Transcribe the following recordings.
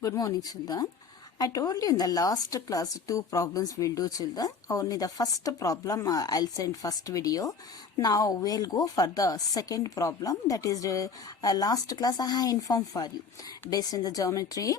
Good morning, children. I told you in the last class two problems we'll do, children. Only the first problem I'll send first video. Now we'll go for the second problem. That is last class I have informed for you. Based on the geometry,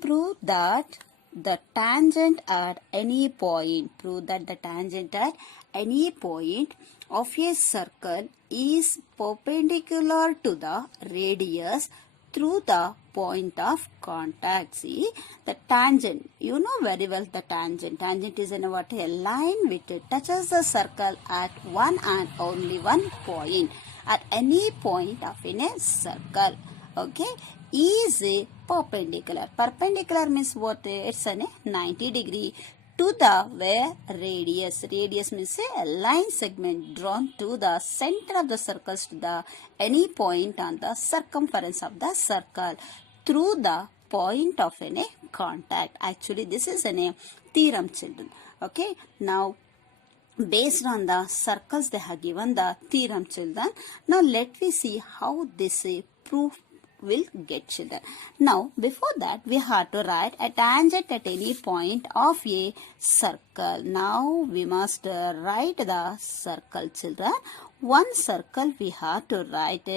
prove that the tangent at any point. Prove that the tangent at any point of a circle is perpendicular to the radius through the point of contact. See, the tangent, you know very well the tangent. Tangent is in what? A line which touches the circle at one and only one point. At any point of in a circle. Okay, is a perpendicular. Perpendicular means what? It's a 90 degree to the where radius. Radius means a line segment drawn to the center of the circles to the any point on the circumference of the circle through the point of any contact. Actually, this is a theorem, children. Okay, now based on the circles they have given the theorem, children. Now let me see how this proof will get, children. Now before that we have to write a tangent at any point of a circle. Now we must write the circle, children. One circle we have to write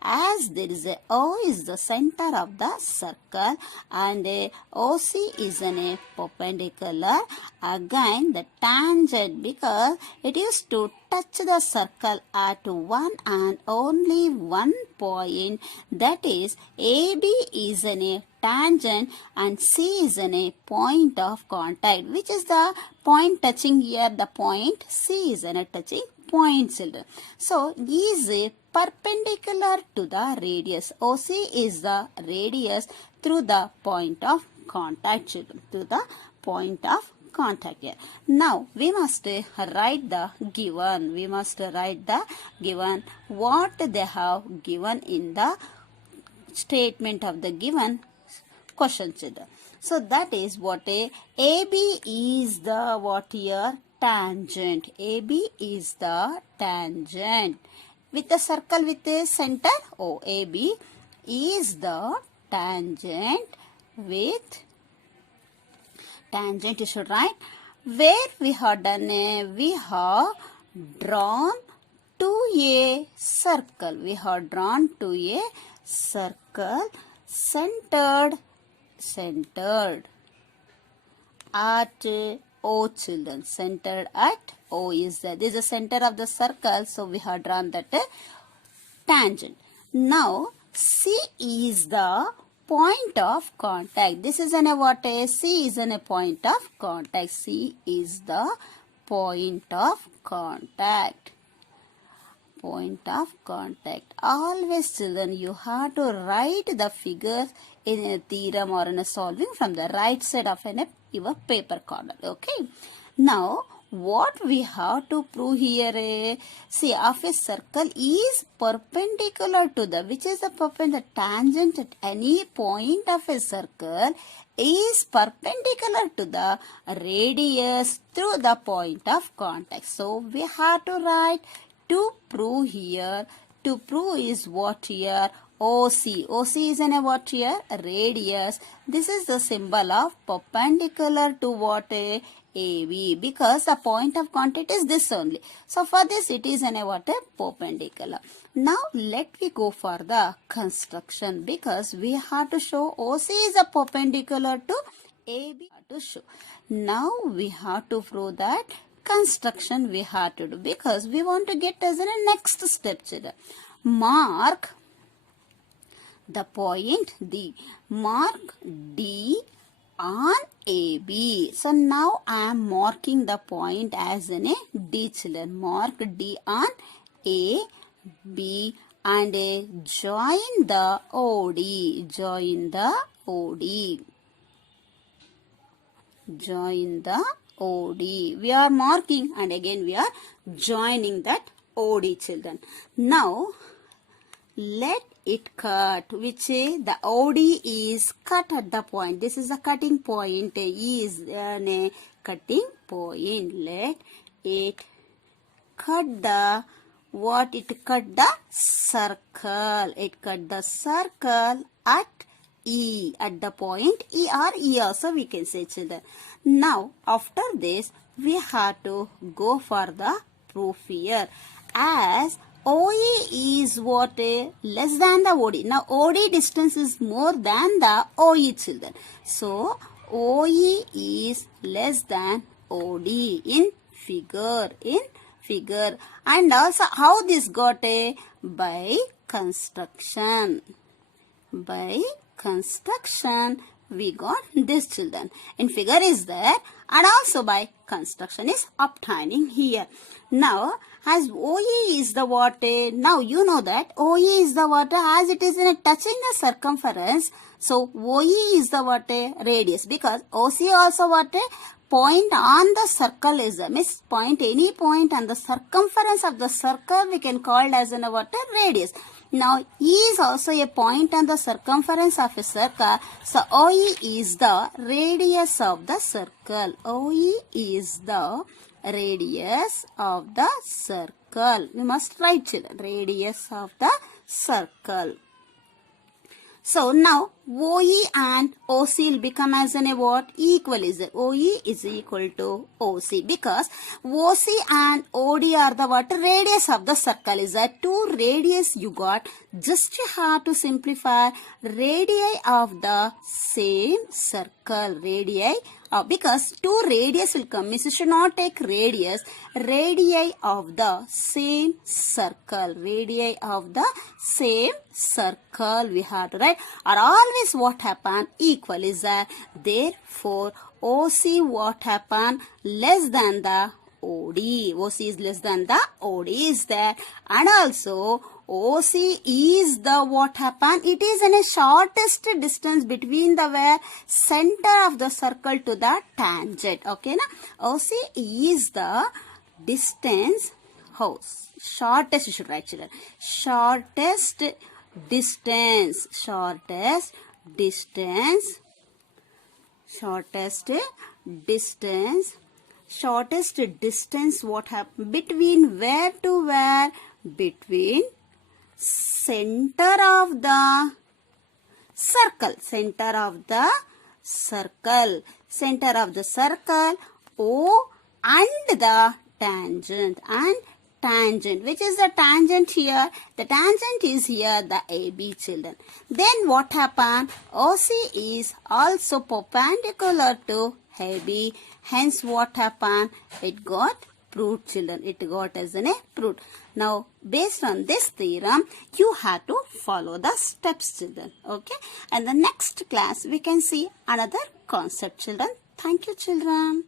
as there is a O is the center of the circle and OC is a perpendicular. Again the tangent, because it is to touch the circle at one and only one point, that is AB is a tangent and C is a point of contact. Which is the point touching here? The point C is a touching point, children. So is a perpendicular to the radius. OC is the radius through the point of contact, children. Through the point of contact here. Now we must write the given. We must write the given. What they have given in the statement of the given question, children. So that is what AB is the what here? Tangent. AB is the tangent with a circle with a center O. AB is the tangent with tangent, you should write. Where we have done we have drawn to a circle. We have drawn to a circle centered at O, children. Centered at O is there. This is the center of the circle. So we have drawn that tangent. Now C is the point of contact. This is what? C is a point of contact. C is the point of contact. Point of contact. Always, children, you have to write the figures in a theorem or in a solving from the right side of your paper corner. Okay. Now what we have to prove here? See, of a circle is perpendicular to the, which is the perpendicular tangent at any point of a circle is perpendicular to the radius through the point of contact. So we have to write to prove here. To prove is what here? OC. OC is what here? Radius. This is the symbol of perpendicular to what? AB, because the point of contact is this only. So for this it is what? Perpendicular. Now let me go for the construction, because we have to show OC is a perpendicular to AB to show. Now we have to prove that construction we have to do, because we want to get as a next step, children. Mark the point D. Mark D on AB. So now I am marking the point as in a D, children. Mark D on A, B and join the OD. Join the OD. Join the OD. We are marking and again we are joining that OD, children. Now let it cut, which the OD is cut at the point. This is a cutting point. E is a cutting point. Let it cut the what? It cut the circle. It cut the circle at E, at the point E or E also we can say, children. Now after this we have to go for the proof here, as OE is what, less than the OD. Now OD distance is more than the OE, children. So OE is less than OD in figure. And also how this got, by construction. By construction we got this, children. In figure is there, and also by construction is obtaining here. Now as OE is the what, now you know that OE is the what, as it is in a touching the circumference, so OE is the what, radius, because OC also what, point on the circle is a point, any point on the circumference of the circle we can call it as an what, radius. Now E is also a point on the circumference of a circle, so OE is the radius of the circle. OE is the radius of the circle. We must write, children, radius of the circle. So now OE and OC will become as an what, equal, is it? OE is equal to OC, because OC and OD are the what, radius of the circle, is that two radius you got. Just you have to simplify radii of the same circle, radii of, because two radius will come, means you should not take radius, radii of the same circle, radii of the same circle we have to write, are always what happen, equal, is that. Therefore OC what happen, less than the OD. OC is less than the OD is there, and also OC is the what happen, it is in a shortest distance between the where center of the circle to the tangent. Okay, na? OC is the distance, how shortest you should write, children, shortest distance, shortest distance what happen, between where to where, between center of the circle, center of the circle O and the tangent, which is the tangent here, the tangent is here, the AB, children. Then what happen, OC is also perpendicular to AB, hence what happen, it got proved, children, it got as an proved. Now based on this theorem you have to follow the steps, children. Okay, and the next class we can see another concept, children. Thank you, children.